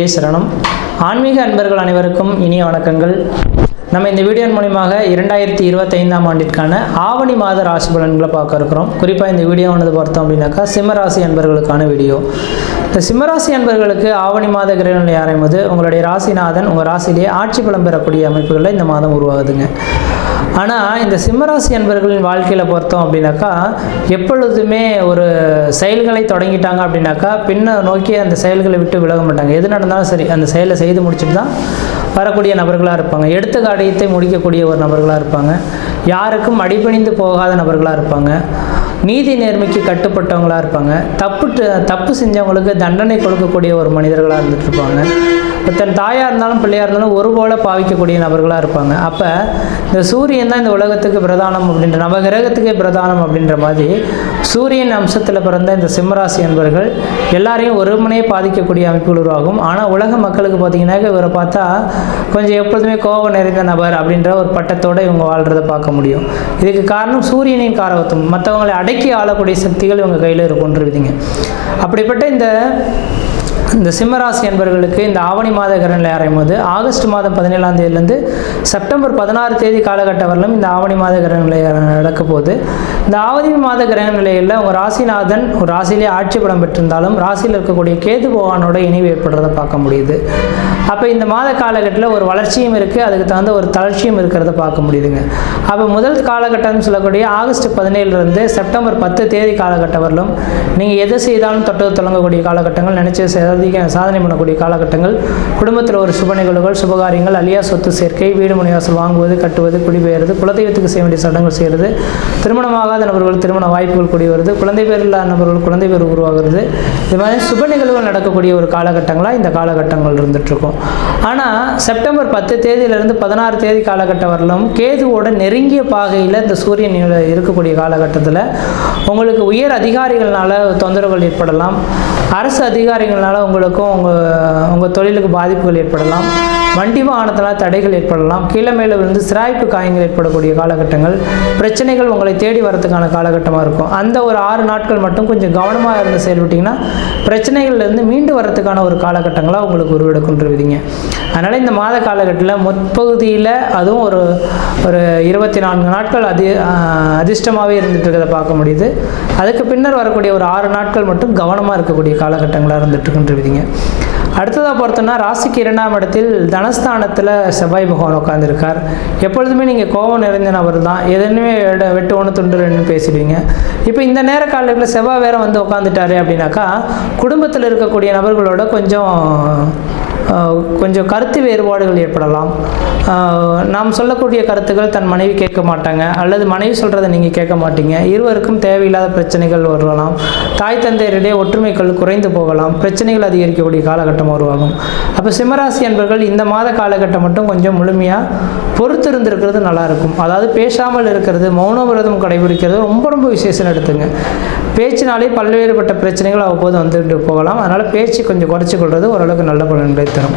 குருவே சரணம். ஆன்மீக அன்பர்கள் அனைவருக்கும் இனிய வணக்கங்கள். நம்ம இந்த வீடியோ மூலியமாக 2025ஆம் ஆண்டிற்கான ஆவணி மாத ராசி பலன்களை பார்க்க இருக்கிறோம். குறிப்பாக இந்த வீடியோவானது பார்த்தோம் அப்படின்னாக்கா சிம்மராசி அன்பர்களுக்கான வீடியோ. இந்த சிம்மராசி அன்பர்களுக்கு ஆவணி மாத கிரகநிலை ஆரம்பித்து உங்களுடைய ராசிநாதன் உங்கள் ராசியிலேயே ஆட்சி பலம் பெறக்கூடிய அமைப்புகளில் இந்த மாதம் உருவாகுதுங்க. ஆனால் இந்த சிம்மராசி அன்பர்களின் வாழ்க்கையில் பார்த்தோம் அப்படின்னாக்கா எப்பொழுதுமே ஒரு செயல்களை தொடங்கிட்டாங்க அப்படின்னாக்கா பின்ன நோக்கி அந்த செயல்களை விட்டு விலக மாட்டாங்க. எது நடந்தாலும் சரி அந்த செயலை செய்து முடிச்சுட்டு தான் வரக்கூடிய நபர்களாக இருப்பாங்க. எடுத்த காரியத்தை முடிக்கக்கூடிய ஒரு நபர்களாக இருப்பாங்க. யாருக்கும் அடிபணிந்து போகாத நபர்களாக இருப்பாங்க. நீதி நேர்மைக்கு கட்டுப்பட்டவங்களாக இருப்பாங்க. தப்பு செஞ்சவங்களுக்கு தண்டனை கொடுக்கக்கூடிய ஒரு மனிதர்களாக இருந்துட்டு இருப்பாங்க. தன் தாயாக இருந்தாலும் பிள்ளையாக இருந்தாலும் ஒரு போல பாவிக்கக்கூடிய நபர்களாக இருப்பாங்க. அப்போ இந்த சூரியன் தான் இந்த உலகத்துக்கு பிரதானம் அப்படின்ற நவகிரகத்துக்கே பிரதானம் அப்படின்ற மாதிரி சூரியன் அம்சத்தில் பிறந்த இந்த சிம்மராசி அன்பர்கள் எல்லாரையும் ஒருமனையே பாதிக்கக்கூடிய அமைப்புகள் உருவாகும். ஆனால் உலக மக்களுக்கு பார்த்தீங்கன்னா இவரை பார்த்தா கொஞ்சம் எப்பொழுதுமே கோபம் நிறைந்த நபர் அப்படின்ற ஒரு பட்டத்தோடு இவங்க வாழ்கிறத பார்க்க முடியும். இதுக்கு காரணம் சூரியனின் காரகத்துவம். மற்றவங்களை அடக்கி ஆளக்கூடிய சக்திகள் இவங்க கையில் இருக்குன்றிருந்தீங்க. அப்படிப்பட்ட இந்த சிம்மராசி அன்பர்களுக்கு இந்த ஆவணி மாத கிரகநிலை ஆரம்பித்து ஆகஸ்ட் மாதம் 17ஆம் தேதியிலேருந்து செப்டம்பர் 16 தேதி காலகட்டம் வரலும் இந்த ஆவணி மாத கிரகநிலை நடக்க போகுது. இந்த ஆவணி மாத கிரகநிலையில் உங்கள் ராசிநாதன் ஒரு ராசியிலே ஆட்சி பலம் பெற்றிருந்தாலும் ராசியில் இருக்கக்கூடிய கேது பகவானோட இணைவு ஏற்படுறதை பார்க்க முடியுது. அப்போ இந்த மாத காலகட்டத்தில் ஒரு வளர்ச்சியும் இருக்குது, அதுக்கு தகுந்த ஒரு தளர்ச்சியும் இருக்கிறத பார்க்க முடியுதுங்க. அப்போ முதல் காலகட்டம்னு சொல்லக்கூடிய ஆகஸ்ட் 17லேருந்து செப்டம்பர் 10 தேதி காலகட்டம் வரலும் நீங்கள் எதை செய்தாலும் தொட்டு தொடங்கக்கூடிய காலகட்டங்கள், நினச்ச சாதனை பண்ணக்கூடிய காலகட்டங்கள், குடும்பத்தில் ஒரு சுப நிகழ்வுகள், சுபகாரியங்கள், அலியா சொத்து சேர்க்கை, வீடு மனைவாசல் வாங்குவது, கட்டுவது, குடிபெயர்வது, குலதெய்வத்துக்கு செய்ய வேண்டிய சடங்குகள் செய்கிறது, திருமணமாகாத நபர்கள் திருமண வாய்ப்புகள் கூடி வருது, குழந்தை பேர் இல்லாத நபர்கள் குழந்தை பேர் உருவாகிறது. இது மாதிரி சுப நிகழ்வுகள் நடக்கக்கூடிய ஒரு காலகட்டங்களாக இந்த காலகட்டங்கள் இருந்துகிட்ருக்கும். ஆனால் செப்டம்பர் 10 தேதியிலிருந்து 16 தேதி காலகட்டம் வரலும் கேதுவோட நெருங்கிய பாகையில் இந்த சூரியன் இருக்கக்கூடிய காலகட்டத்தில் உங்களுக்கு உயர் அதிகாரிகள்னால தொந்தரவுகள் ஏற்படலாம். அரசு அதிகாரிகள்னால உங்களுக்கும் உங்கள் தொழிலுக்கு பாதிப்புகள் ஏற்படலாம். வண்டி வாகனத்தினால் தடைகள் ஏற்படலாம். கீழே மேலே விழுந்து சிராய்ப்பு காயங்கள் ஏற்படக்கூடிய காலகட்டங்கள், பிரச்சனைகள் உங்களை தேடி வரதுக்கான காலகட்டமாக இருக்கும். அந்த ஒரு 6 நாட்கள் மட்டும் கொஞ்சம் கவனமாக இருந்து செயல்பட்டிங்கன்னா பிரச்சனைகள்லேருந்து மீண்டு வரதுக்கான ஒரு காலகட்டங்களாக உங்களுக்கு உருவெடுக்கின்றவிதிங்க. அதனால் இந்த மாத காலகட்டத்தில் முற்பகுதியில் அதுவும் ஒரு 24 நாட்கள் அதிர்ஷ்டமாகவே இருந்துட்டு இருக்கிறத பார்க்க முடியுது. அதுக்கு பின்னர் வரக்கூடிய ஒரு 6 நாட்கள் மட்டும் கவனமாக இருக்கக்கூடிய காலகட்டங்களாக இருந்துட்டுருக்கின்றவிதிங்க. அடுத்ததாக பார்த்தோன்னா ராசிக்கு 2ஆம் இடத்தில் தனஸ்தானத்தில் செவ்வாய் பகவான் உட்காந்துருக்கார். எப்பொழுதுமே நீங்கள் கோபம் நிறைந்த நபர் தான், எதனுமே வெட்டு ஒன்று துண்டு ரெண்டு பேசிடுவீங்க. இப்போ இந்த நேர காலத்தில் செவ்வாய் வேற வந்து உட்காந்துட்டாரு அப்படின்னாக்கா குடும்பத்தில் இருக்கக்கூடிய நபர்களோட கொஞ்சம் கருத்து வேறுபாடுகள் ஏற்படலாம். நாம் சொல்லக்கூடிய கருத்துக்கள் தன் மனைவி கேட்க மாட்டாங்க, அல்லது மனைவி சொல்கிறத நீங்கள் கேட்க மாட்டீங்க. இருவருக்கும் தேவையில்லாத பிரச்சனைகள் வரலாம். தாய் தந்தையரிடையே ஒற்றுமைகள் குறைந்து போகலாம். பிரச்சனைகள் அதிகரிக்கக்கூடிய காலகட்டம் உருவாகும். அப்போ சிம்மராசி என்பர்கள் இந்த மாத காலகட்டம் மட்டும் கொஞ்சம் முழுமையாக பொறுத்து இருந்திருக்கிறது நல்லாயிருக்கும். அதாவது பேசாமல் இருக்கிறது, மௌன விரதம் கடைபிடிக்கிறது ரொம்ப விசேஷம் எடுத்துங்க. பேச்சினாலே பல்வேறுபட்ட பிரச்சனைகள் அவ்வப்போது வந்துட்டு போகலாம். அதனால் பேச்சு கொஞ்சம் குறைச்சிக்கொள்வது ஓரளவுக்கு நல்ல பலன்களை தரும்.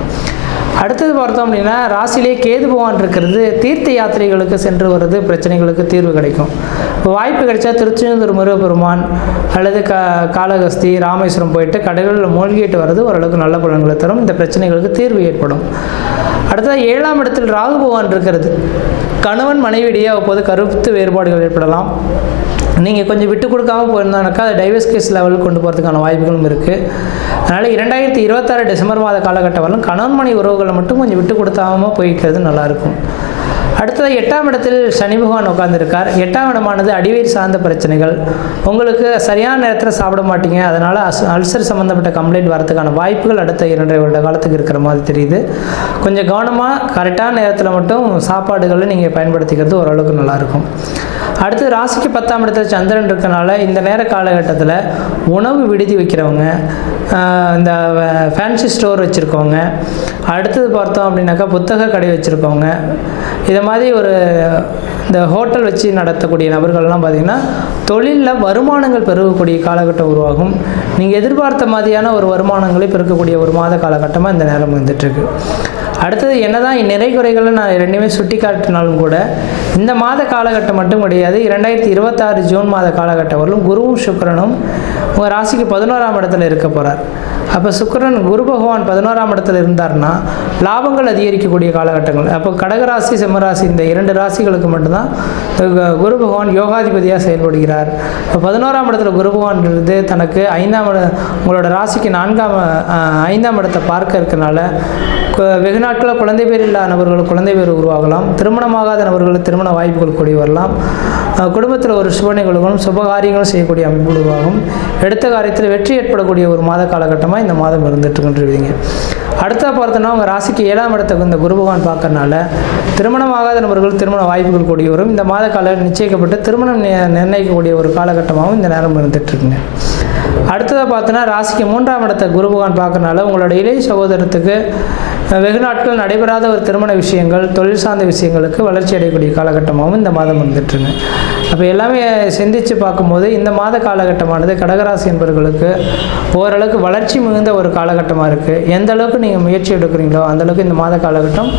அடுத்தது பார்த்தோம் அப்படின்னா ராசியிலே கேது பகவான் இருக்கிறது தீர்த்த யாத்திரைகளுக்கு சென்று வருது பிரச்சனைகளுக்கு தீர்வு கிடைக்கும். இப்போ வாய்ப்பு கிடைச்சா திருச்செந்தூர் முருகப்பெருமான் அல்லது காளகஸ்தி, ராமேஸ்வரம் போயிட்டு கடைகளில் மூழ்கிட்டு வர்றது ஓரளவுக்கு நல்ல பலன்களை தரும். இந்த பிரச்சனைகளுக்கு தீர்வு ஏற்படும். அடுத்தது 7ஆம் இடத்தில் ராகு பகவான் இருக்கிறது. கணவன் மனைவியிடையே அப்போது கருத்து வேறுபாடுகள் ஏற்படலாம். நீங்கள் கொஞ்சம் விட்டு கொடுக்காமல் போயிருந்தானாக்கா அது டைவர்ஸ் கேஸ் லெவலுக்கு கொண்டு போகிறதுக்கான வாய்ப்புகளும் இருக்குது. அதனால் 2026 டிசம்பர் மாத காலகட்டம் வரலும் கணவன் மனைவி உறவுகளை மட்டும் கொஞ்சம் விட்டு கொடுத்தாமல் போய்க்கிறது நல்லாயிருக்கும். அடுத்தது 8ஆம் இடத்தில் சனி பகவான் உட்கார்ந்துருக்கார். 8ஆம் இடமானது அடிவயிறு சார்ந்த பிரச்சனைகள். உங்களுக்கு சரியான நேரத்தில் சாப்பிட மாட்டீங்க, அதனால் அல்சர் சம்மந்தப்பட்ட கம்ப்ளைண்ட் வரதுக்கான வாய்ப்புகள் அடுத்த 2.5 வருட காலத்துக்கு இருக்கிற மாதிரி தெரியுது. கொஞ்சம் கவனமாக கரெக்டான நேரத்தில் மட்டும் சாப்பாடுகளை நீங்கள் பயன்படுத்திக்கிறது ஓரளவுக்கு நல்லாயிருக்கும். அடுத்து ராசிக்கு 10ஆம் இடத்துல சந்திரன் இருக்கனால இந்த நேர காலகட்டத்தில் உணவு விடுதி வைக்கிறவங்க, இந்த ஃபேன்சி ஸ்டோர் வச்சுருக்கவங்க, அடுத்தது பார்த்தோம் அப்படின்னாக்கா புத்தக கடை வச்சுருக்கவங்க, இதை மாதிரி ஒரு இந்த ஹோட்டல் வச்சு நடத்தக்கூடிய நபர்கள்லாம் பார்த்திங்கன்னா தொழிலில் வருமானங்கள் பெருகக்கூடிய காலகட்டம் உருவாகும். நீங்கள் எதிர்பார்த்த மாதிரியான ஒரு வருமானங்களை பெருக்கக்கூடிய ஒரு மாத காலகட்டமாக இந்த நேரம் வந்துட்டுருக்கு. அடுத்தது என்னதான் நிறை குறைகளை நான் ரெண்டுமே சுட்டி காட்டினாலும் கூட இந்த மாத காலகட்டம் மட்டும் கிடையாது. 2026 ஜூன் மாத காலகட்டம் வரலும் குருவும் சுக்கிரனும் உங்கள் ராசிக்கு 11ஆம் இடத்துல இருக்க போகிறார். அப்போ சுக்கிரன் குரு பகவான் 11ஆம் இடத்துல இருந்தார்னா லாபங்கள் அதிகரிக்கக்கூடிய காலகட்டங்கள். அப்போ கடகராசி சிம்மராசி இந்த 2 ராசிகளுக்கு மட்டும்தான் குரு பகவான் யோகாதிபதியாக செயல்படுகிறார். இப்போ 11ஆம் இடத்துல குரு பகவான் இருந்து தனக்கு உங்களோட ராசிக்கு 5ஆம் இடத்தை பார்க்க இருக்கனால வெகு நாட்களில் குழந்தை பேர் இல்லாத நபர்களுக்கு குழந்தை பேர் உருவாகலாம். திருமணமாகாத நபர்களுக்கு திருமண வாய்ப்புகள் கூடி வரலாம். குடும்பத்தில் ஒரு சுப நிகழ்வுகளும் சுபகாரியங்களும் செய்யக்கூடிய அமைப்பு உருவாகும். எடுத்த காரியத்தில் வெற்றி ஏற்படக்கூடிய ஒரு மாத காலகட்டமாக இந்த மாதம் இருந்துட்டுருக்குன்றீங்க. அடுத்த பார்த்தோன்னா உங்கள் ராசிக்கு 7ஆம் இடத்துக்கு இந்த குரு பகவான் பார்க்கறனால திருமணமாகாத நபர்கள் திருமண வாய்ப்புகள் கூடி வரும். இந்த மாத கால நிச்சயிக்கப்பட்டு திருமணம் நிர்ணயிக்கக்கூடிய ஒரு காலகட்டமாகவும் இந்த நேரம் இருந்துகிட்ருக்குங்க. அடுத்ததாக பார்த்தோன்னா ராசிக்கு 3ஆம் இடத்தை குரு பகவான் பார்க்கறனால உங்களோட இளைய சகோதரத்துக்கு வெகு நாட்கள் நடைபெறாத ஒரு திருமண விஷயங்கள் தொழில் சார்ந்த விஷயங்களுக்கு வளர்ச்சி அடையக்கூடிய காலகட்டமாகவும் இந்த மாதம் வந்துட்டுருங்க. அப்போ எல்லாமே சிந்தித்து பார்க்கும்போது இந்த மாத காலகட்டமானது கடகராசி என்பவர்களுக்கு ஓரளவுக்கு வளர்ச்சி மிகுந்த ஒரு காலகட்டமாக இருக்குது. எந்த அளவுக்கு நீங்கள் முயற்சி எடுக்கிறீங்களோ அந்தளவுக்கு இந்த மாத காலகட்டம்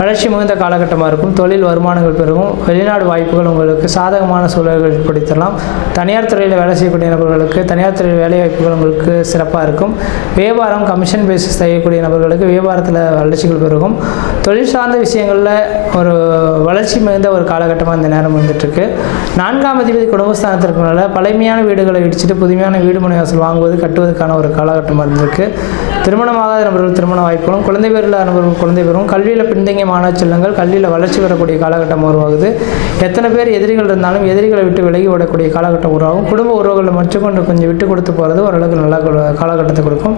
வளர்ச்சி மிகுந்த காலகட்டமாக இருக்கும். தொழில் வருமானங்கள் பெருகும். வெளிநாடு வாய்ப்புகள் உங்களுக்கு சாதகமான சூழல்கள் ஏற்படுத்தலாம். தனியார் துறையில் வேலை செய்யக்கூடிய நபர்களுக்கு தனியார் துறையில் வேலை வாய்ப்புகள் உங்களுக்கு சிறப்பாக இருக்கும். வியாபாரம் கமிஷன் பேசிஸ் செய்யக்கூடிய நபர்களுக்கு வியாபாரத்தில் வளர்ச்சிகள் பெருகும். தொழில் சார்ந்த விஷயங்களில் ஒரு வளர்ச்சி மிகுந்த ஒரு காலகட்டமாக இந்த நேரம் வந்துட்டுருக்கு. 4ஆம் அதிபதி குடும்பஸ்தானத்திற்குனால பழமையான வீடுகளை இடிச்சிட்டு புதுமையான வீடு மனை வாசல் வாங்குவது கட்டுவதற்கான ஒரு காலகட்டமாக இருந்திருக்கு. திருமணமாகாத நபர்கள் திருமண வாய்ப்புகளும் குழந்தை பேர் இல்லாத நபர்கள் குழந்தை பேரும் கல்வியில் பின்தங்கிய மாணவ செல்வங்கள் கல்வியில் வளர்ச்சி பெறக்கூடிய காலகட்டம் உருவாகுது. எத்தனை பேர் எதிரிகள் இருந்தாலும் எதிரிகளை விட்டு விலகி விடக்கூடிய காலகட்டம் உருவாகும். குடும்ப உறவுகளை மற்றுக்கொண்டு கொஞ்சம் விட்டு கொடுத்து போகிறது ஓரளவுக்கு நல்ல காலகட்டத்தை கொடுக்கும்.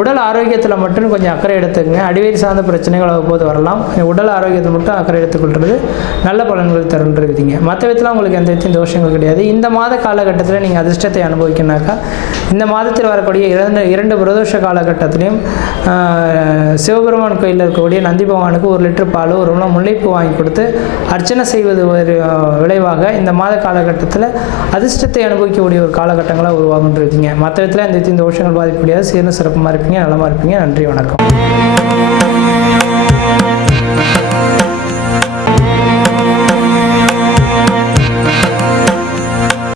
உடல் ஆரோக்கியத்தில் மட்டும் கொஞ்சம் அக்கறை எடுத்துக்கங்க. அடிவயிறு சார்ந்த பிரச்சனைகள் அவ்வப்போது வரலாம். உடல் ஆரோக்கியத்தை மட்டும் அக்கறை எடுத்துக்கொள்வது நல்ல பலன்கள் தருன்றீங்க. மற்ற விதத்தில் உங்களுக்கு எந்த விதத்தையும் தோஷங்கள் கிடையாது. இந்த மாத காலகட்டத்தில் நீங்கள் அதிர்ஷ்டத்தை அனுபவிக்கணாக்கா இந்த மாதத்தில் வரக்கூடிய 2 பிரதோஷ காலகட்டத்திலையும் சிவபெருமான் கோயிலில் இருக்கக்கூடிய நந்தி பகவானுக்கு 1 லிட்டர் பால் 1 முழம் முல்லைப்பூ வாங்கி கொடுத்து அர்ச்சனை செய்வது விளைவாக இந்த மாத காலகட்டத்தில் அதிர்ஷ்டத்தை அனுபவிக்கக்கூடிய ஒரு காலகட்டங்களாக உருவாகுன்றீங்க. மற்ற விதத்தில் எந்த விதத்தையும் தோஷங்கள் பாதிக்க முடியாது. சீர்னு சிறப்பமாக இருப்பீங்க. நலமாக இருப்பீங்க. நன்றி, வணக்கம்.